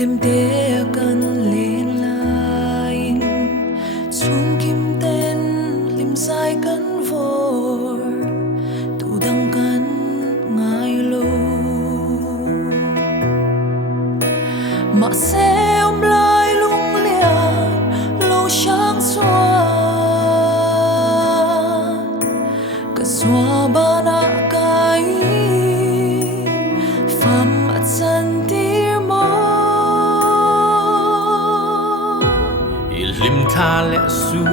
lim te kan len lain chung kim ten lim sai kan vor tu dang kan ngai lo ma se om lai lung lian lo shang xoan ka xóa ba na kai pham at san tir mo lim tha le su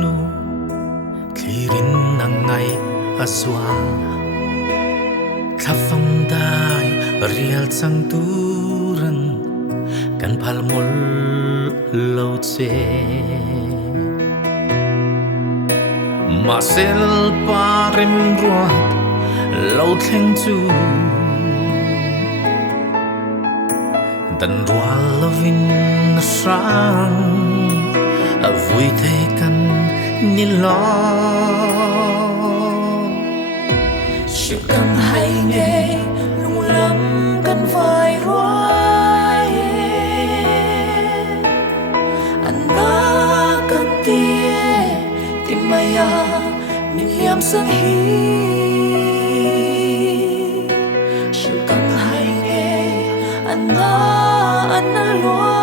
nu klirin nang ngai aswa thafam dai rial chang turan kan phal mol lo che ma sel parim ruat lo thleng chu dan rual lovin sang a vui thế kan ni lo chịu cầm hay nghe lung lắm cần phải ruai anh ba cần tia tim mày à mình liam sân hi chịu cầm hay nghe anh ba anh loa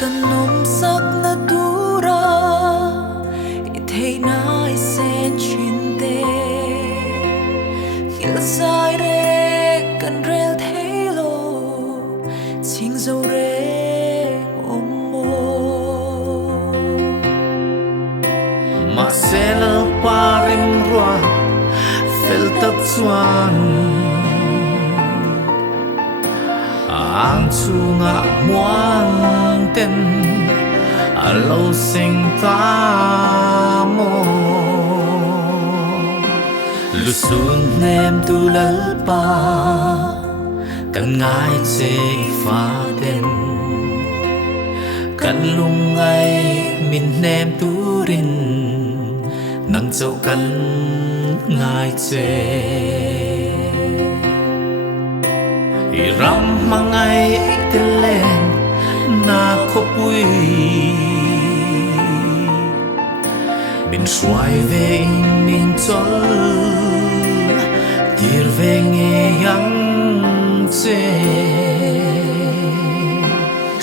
kan nom sak na tura i thei nai sen chin te hil sai re kan rel thei lo ching zo re om mo ma sel parim rua fel tap chuan ang chunga muang ten alo sing ta mo lu sun nem tu lal pa kan ngai che fa ten kan lung ngai min nem tu rin nang chau kan ngai che i ram mangai telen na khopui min suai ve min chol tir ve nge yang che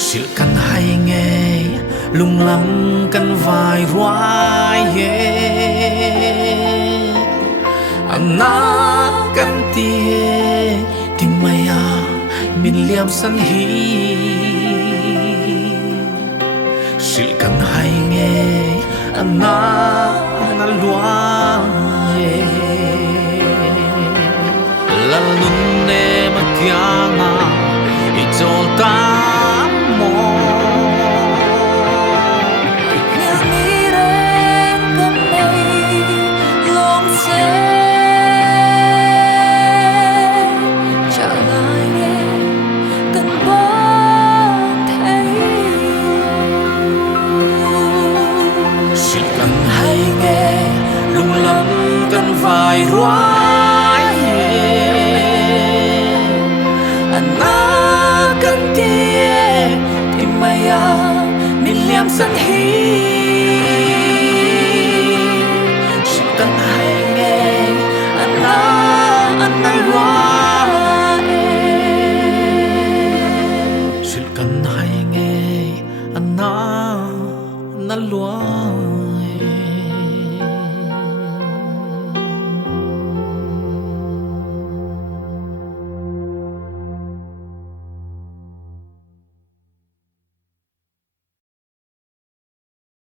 sil kan hai nge lung lam kan vai ruai ye anna kan tie tim maya min liam san hi sil kan hai nge anna na lua la lun ne ma kyanga i chol ta